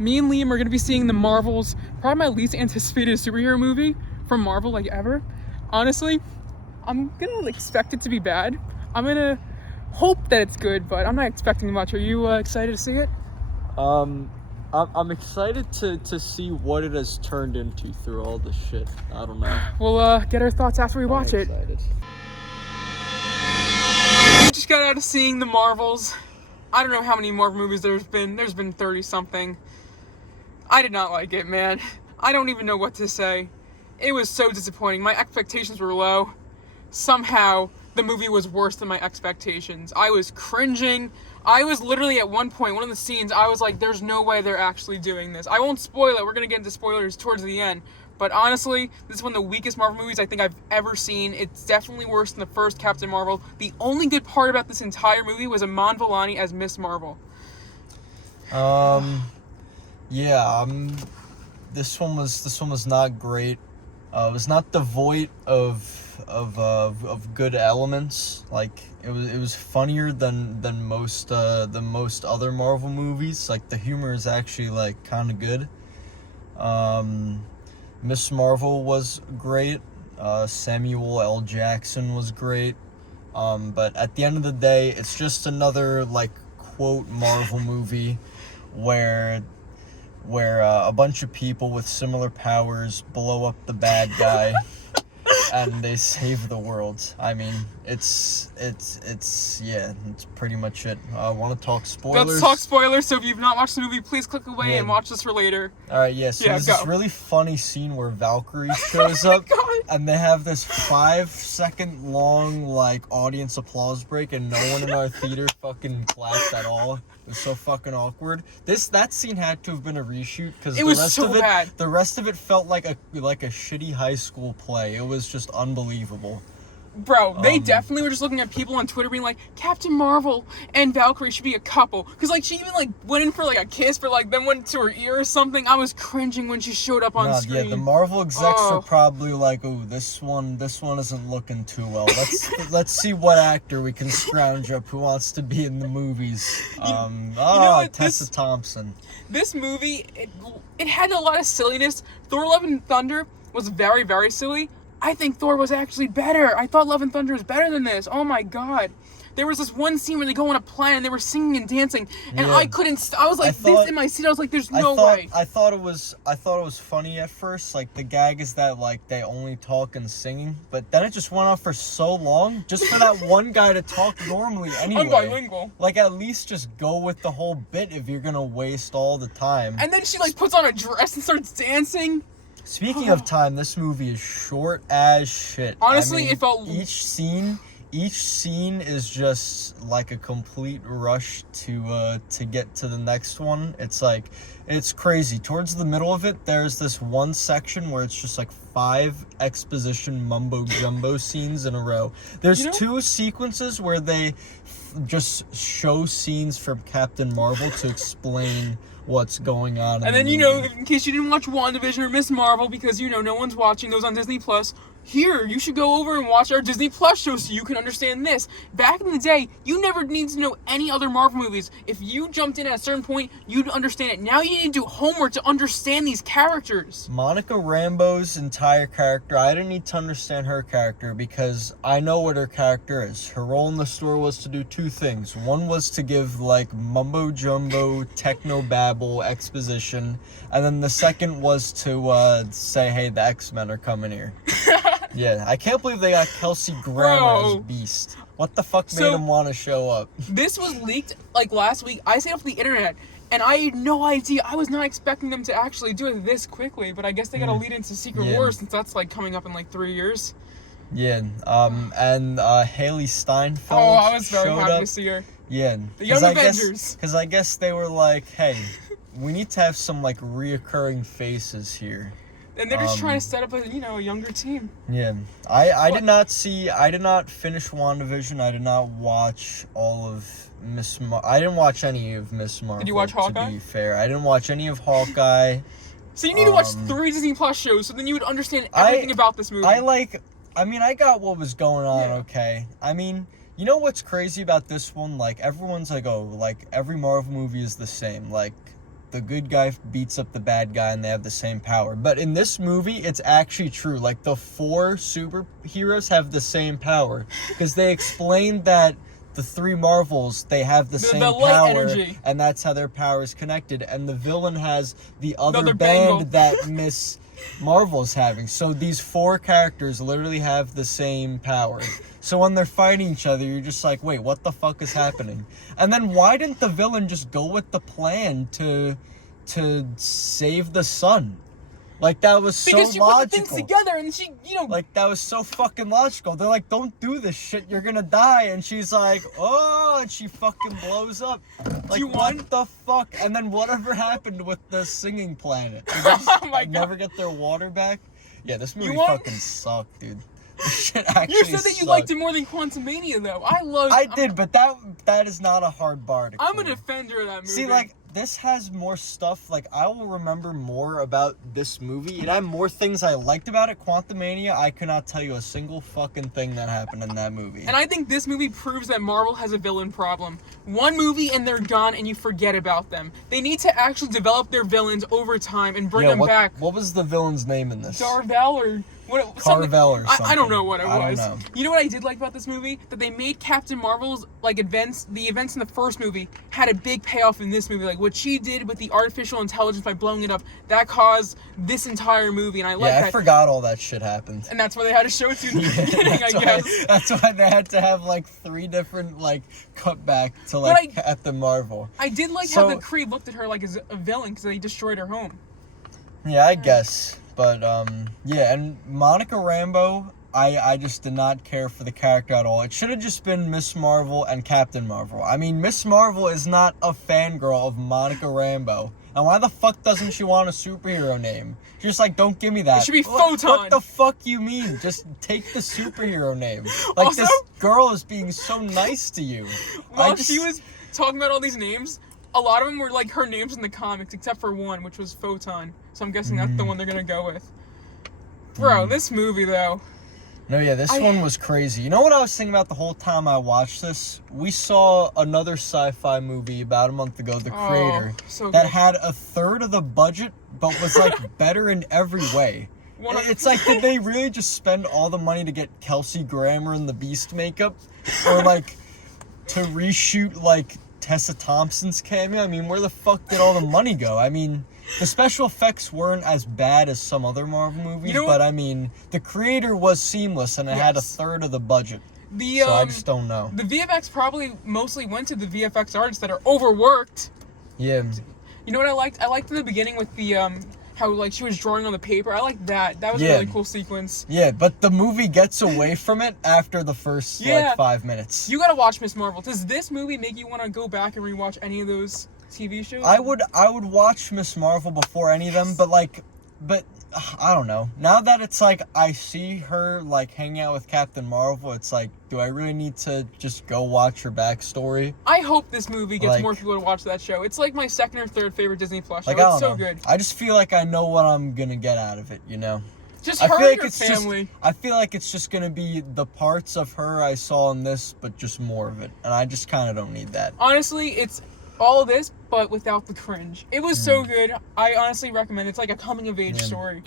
Me and Liam are going to be seeing the Marvels, probably my least anticipated superhero movie from Marvel, like, ever. Honestly, I'm going to expect it to be bad. I'm going to hope that it's good, but I'm not expecting much. Are you excited to see it? I'm excited to see what it has turned into through all this shit. I don't know. We'll get our thoughts after we watch it. Excited. We just got out of seeing the Marvels. I don't know how many Marvel movies there's been. There's been 30-something. I did not like it, man. I don't even know what to say. It was so disappointing. My expectations were low. Somehow, the movie was worse than my expectations. I was cringing. I was literally at one point, one of the scenes, I was like, there's no way they're actually doing this. I won't spoil it. We're going to get into spoilers towards the end. But honestly, this is one of the weakest Marvel movies I think I've ever seen. It's definitely worse than the first Captain Marvel. The only good part about this entire movie was Iman Vellani as Miss Marvel. Yeah, this one was not great. It was not devoid of good elements. Like it was funnier than most other Marvel movies. Like the humor is actually like kind of good. Miss Marvel was great. Samuel L. Jackson was great. But at the end of the day, it's just another like quote Marvel movie where a bunch of people with similar powers blow up the bad guy and they save the world. I mean, it's pretty much it. I want to talk spoilers. Let's talk spoilers, so if you've not watched the movie, please click away and watch this for later. Alright, so there's this really funny scene where Valkyrie shows up and they have this 5-second long like audience applause break and no one in our theater fucking clapped at all. It was so fucking awkward. That scene had to have been a reshoot because the rest of it felt like a shitty high school play. It was just unbelievable. Bro, they definitely were just looking at people on Twitter being like, Captain Marvel and Valkyrie should be a couple. Because, like, she even, like, went in for, like, a kiss, but, like, then went to her ear or something. I was cringing when she showed up on screen. Yeah, the Marvel execs are probably like, ooh, this one isn't looking too well. Let's see what actor we can scrounge up who wants to be in the movies. Tessa Thompson. This movie, it had a lot of silliness. Thor Love and Thunder was very, very silly. I think Thor was actually better. I thought Love and Thunder was better than this. Oh my god. There was this one scene where they go on a planet and they were singing and dancing, and I couldn't. I was like, this in my seat. I was like, "There's no way." I thought it was funny at first. Like the gag is that like they only talk and singing, but then it just went on for so long, just for that one guy to talk normally. Anyway, I'm bilingual. Like at least just go with the whole bit if you're gonna waste all the time. And then she like puts on a dress and starts dancing. Speaking of time, this movie is short as shit. Honestly, I mean, it felt... Each scene is just like a complete rush to get to the next one. It's like, it's crazy. Towards the middle of it, there's this one section where it's just like 5 exposition mumbo jumbo scenes in a row. There's 2 sequences where they just show scenes from Captain Marvel to explain what's going on. And then, in case you didn't watch WandaVision or Miss Marvel, because, no one's watching those on Disney+, here, you should go over and watch our Disney Plus show so you can understand this. Back in the day, you never need to know any other Marvel movies. If you jumped in at a certain point, you'd understand it. Now you need to do homework to understand these characters. Monica Rambeau's entire character, I didn't need to understand her character because I know what her character is. Her role in the story was to do 2 things. One was to give, like, mumbo-jumbo, techno-babble exposition, and then the second was to say, hey, the X-Men are coming here. Yeah, I can't believe they got Kelsey Grammer as Beast. What the fuck made him want to show up? This was leaked, like, last week. I stayed off the internet, and I had no idea. I was not expecting them to actually do it this quickly, but I guess they gotta lead into Secret Wars since that's, like, coming up in, like, 3 years. Yeah, and Haley Steinfeld I was very happy to see her. Yeah. The Young Avengers. Because I guess they were like, hey, we need to have some, like, reoccurring faces here. And they're just trying to set up a younger team. Yeah. I did not finish WandaVision. I did not watch all of I didn't watch any of Miss Marvel. Did you watch Hawkeye? To be fair, I didn't watch any of Hawkeye. So you need to watch 3 Disney Plus shows, so then you would understand everything about this movie. I got what was going on, okay? I mean, you know what's crazy about this one? Like, everyone's like, oh, like, every Marvel movie is the same. Like, the good guy beats up the bad guy and they have the same power. But in this movie, it's actually true. Like, the 4 superheroes have the same power. Because they explained that the 3 Marvels, they have the same light power. energy. And that's how their power is connected. And the villain has the other Another band bangle. that Miss Marvel's having. So these 4 characters literally have the same power. So when they're fighting each other, you're just like, wait, what the fuck is happening? And then why didn't the villain just go with the plan to save the sun? Like, that was so Because she logical. put the things together and she, Like, that was so fucking logical. They're like, don't do this shit, you're gonna die. And she's like, oh, and she fucking blows up. Like, what the fuck? And then whatever happened with the singing planet? They just Oh my God. never get their water back? Yeah, this movie won? fucking sucked, dude. This shit actually You said that you sucked. liked it more than Quantumania, though. I did, but that is not a hard bar to I'm a clear. defender of that movie. See, like, this has more stuff. Like, I will remember more about this movie. It had more things I liked about it. Quantumania, I could not tell you a single fucking thing that happened in that movie. And I think this movie proves that Marvel has a villain problem. One movie and they're gone and you forget about them. They need to actually develop their villains over time and bring them back. What was the villain's name in this? Darvel or what? Carvel or something. I don't know what it was. I don't know. You know what I did like about this movie? That they made Captain Marvel's the events in the first movie had a big payoff in this movie. Like what she did with the artificial intelligence by blowing it up, that caused this entire movie, and I like that. I forgot all that shit happened. And that's why they had to show it to you in the beginning, I guess. That's why they had to have like 3 different like cutback to like Captain Marvel. I did like how the Kree looked at her like as a villain because they destroyed her home. Yeah, I guess. But, yeah, and Monica Rambeau, I just did not care for the character at all. It should have just been Miss Marvel and Captain Marvel. I mean, Miss Marvel is not a fangirl of Monica Rambeau. And why the fuck doesn't she want a superhero name? She's just like, don't give me that. It should be Photon. What the fuck you mean? Just take the superhero name. Like, Also, this girl is being so nice to you. While she was talking about all these names, a lot of them were like her names in the comics, except for one, which was Photon. So I'm guessing that's the one they're gonna go with. Bro, this movie though. No, yeah, this one was crazy. You know what I was thinking about the whole time I watched this? We saw another sci-fi movie about a month ago, The Creator, that had a third of the budget, but was like better in every way. It's like, did they really just spend all the money to get Kelsey Grammer and the Beast makeup? Or like, to reshoot like Tessa Thompson's cameo? I mean, where the fuck did all the money go? I mean, the special effects weren't as bad as some other Marvel movies, but I mean, The Creator was seamless and it had a third of the budget. So I just don't know. The VFX probably mostly went to the VFX artists that are overworked. Yeah. You know what I liked? I liked in the beginning with the how like she was drawing on the paper. I liked that. That was a really cool sequence. Yeah, but the movie gets away from it after the first like 5 minutes. You gotta watch Miss Marvel. Does this movie make you want to go back and rewatch any of those TV shows? I would watch Miss Marvel before any of them, but I don't know. Now that it's like I see her like hanging out with Captain Marvel, it's like, do I really need to just go watch her backstory? I hope this movie gets more people to watch that show. It's like my second or third favorite Disney Plus show. It's so good. I just feel like I know what I'm gonna get out of it, you know? Just her and your family. I feel like it's just gonna be the parts of her I saw in this, but just more of it. And I just kind of don't need that. Honestly, it's all of this, but without the cringe. It was so good. I honestly recommend it. It's like a coming-of-age story.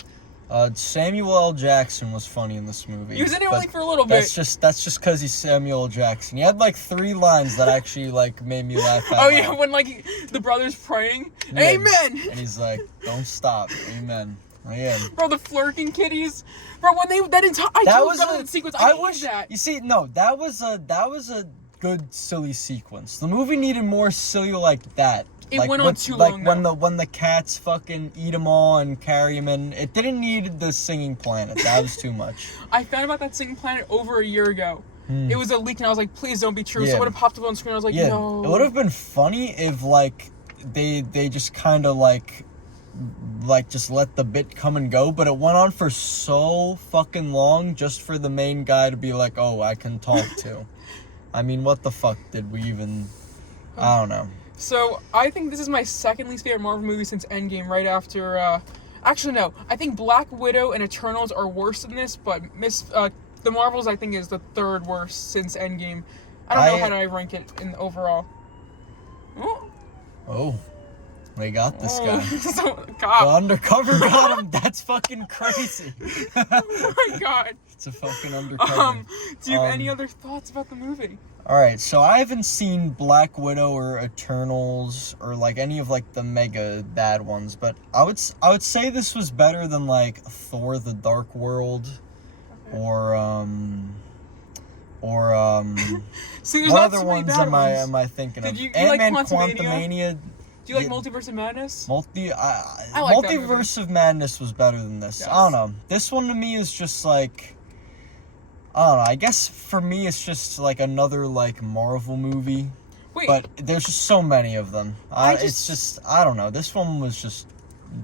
Samuel L. Jackson was funny in this movie. He was in it only for a little bit. That's just because he's Samuel L. Jackson. He had like 3 lines that actually like made me laugh out loud. Yeah, when like the brother's praying, Amen! And he's like, don't stop, Amen. I am. Bro, the flirting kitties. Bro, when that sequence, I wish that. You see, no, that was a good silly sequence. The movie needed more silly like that. It went on too long. When the cats fucking eat them all and carry them in, it didn't need the singing planet. That was too much. I found out that singing planet over a year ago. It was a leak, and I was like, please don't be true. So it would have popped up on screen. I was like, no. It would have been funny if like they just kind of like just let the bit come and go, but it went on for so fucking long just for the main guy to be like, oh, I can talk to. I mean, what the fuck did we even... I don't know. So, I think this is my second least favorite Marvel movie since Endgame, right after, actually, no. I think Black Widow and Eternals are worse than this, but The Marvels, I think, is the third worst since Endgame. I don't know how I rank it in overall. Oh. They got this Oh, guy. so, The God. undercover got him. That's fucking crazy. Oh my God. It's a fucking undercover. Do you have any other thoughts about the movie? All right, so I haven't seen Black Widow or Eternals or like any of like the mega bad ones, but I would say this was better than like Thor: The Dark World, or See, there's what not other too many ones bad am ones. I thinking Did of? you like Ant-Man Quantumania? Quantumania. Do you like Yeah. Multiverse of Madness? I like that Multiverse of Madness was better than this. Yes. I don't know. This one to me is just like, I don't know. I guess for me it's just like another like Marvel movie, Wait, but there's just so many of them. I It's just I don't know. This one was just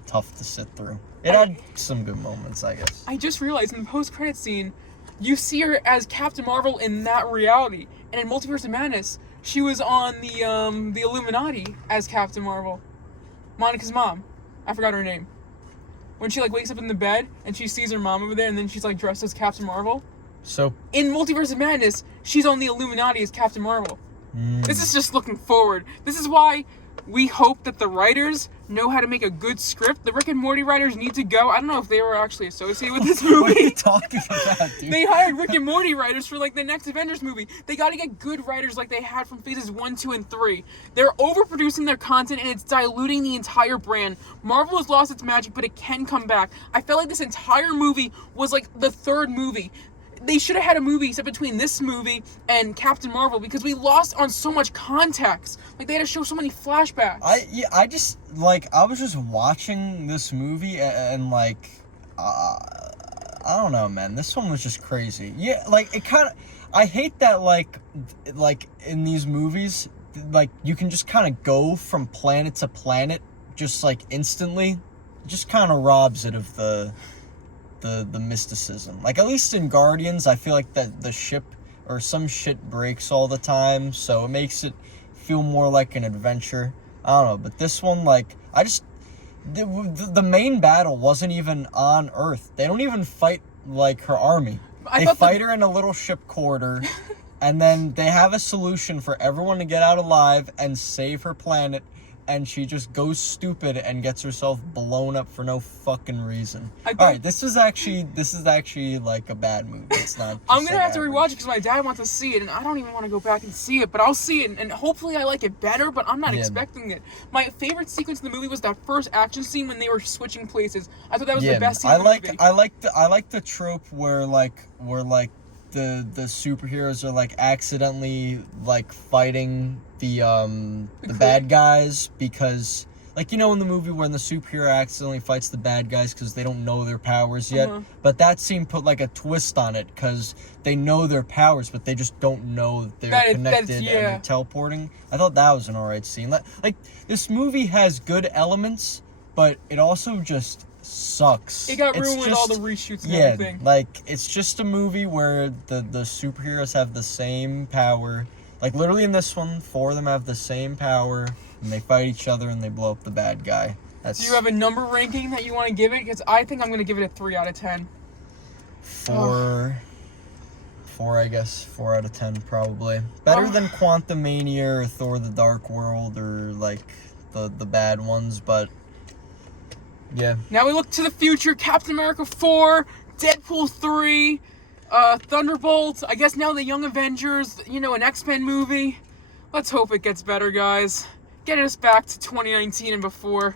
tough to sit through. It had some good moments, I guess. I just realized in the post-credit scene, you see her as Captain Marvel in that reality, and in Multiverse of Madness, she was on the Illuminati as Captain Marvel. Monica's mom, I forgot her name. When she like wakes up in the bed and she sees her mom over there, and then she's like dressed as Captain Marvel. So In Multiverse of Madness, she's on the Illuminati as Captain Marvel. This is just looking forward. This is why we hope that the writers know how to make a good script. The Rick and Morty writers need to go. I don't know if they were actually associated with this what are you movie. talking about, dude? They hired Rick and Morty writers for like the next Avengers movie. They got to get good writers like they had from phases 1, 2, and 3. They're overproducing their content and it's diluting the entire brand. Marvel has lost its magic, but it can come back. I felt like this entire movie was like the third movie. They should have had a movie set between this movie and Captain Marvel because we lost on so much context. Like they had to show so many flashbacks. I just like I was just watching this movie and like I don't know, man. This one was just crazy. Yeah, like it kind of. I hate that like in these movies, like you can just kind of go from planet to planet just like instantly. It just kind of robs it of the mysticism. Like at least in Guardians, I feel like that the ship or some shit breaks all the time, so it makes it feel more like an adventure. I don't know, but this one, like, I just the main battle wasn't even on Earth. They don't even fight like her army. They fight her in a little ship corridor, and then they have a solution for everyone to get out alive and save her planet. And she just goes stupid and gets herself blown up for no fucking reason. Alright, this is actually like a bad movie. It's not. I'm gonna have to rewatch it because my dad wants to see it, and I don't even want to go back and see it. But I'll see it, and hopefully I like it better. But I'm not expecting it. My favorite sequence in the movie was that first action scene when they were switching places. I thought that was the best scene in the movie. I like the trope where the superheroes are like accidentally like fighting the bad guys because like, you know, in the movie when the superhero accidentally fights the bad guys because they don't know their powers yet, but that scene put like a twist on it because they know their powers but they just don't know that they're connected and they're teleporting. I thought that was an alright scene. Like this movie has good elements, but it also just sucks. It got ruined with all the reshoots and everything. Like it's just a movie where the superheroes have the same power. Like literally in this one, 4 of them have the same power, and they fight each other and they blow up the bad guy. Do you have a number ranking that you want to give it? Because I think I'm going to give it a 3 out of 10. 4, I guess. 4 out of 10 probably. Better than Quantumania or Thor: The Dark World or like the bad ones, but yeah. Now we look to the future. Captain America 4, Deadpool 3, Thunderbolt. I guess now the Young Avengers, you know, an X-Men movie. Let's hope it gets better, guys. Get us back to 2019 and before.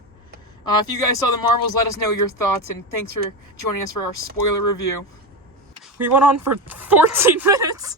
If you guys saw the Marvels, let us know your thoughts, and thanks for joining us for our spoiler review. We went on for 14 minutes.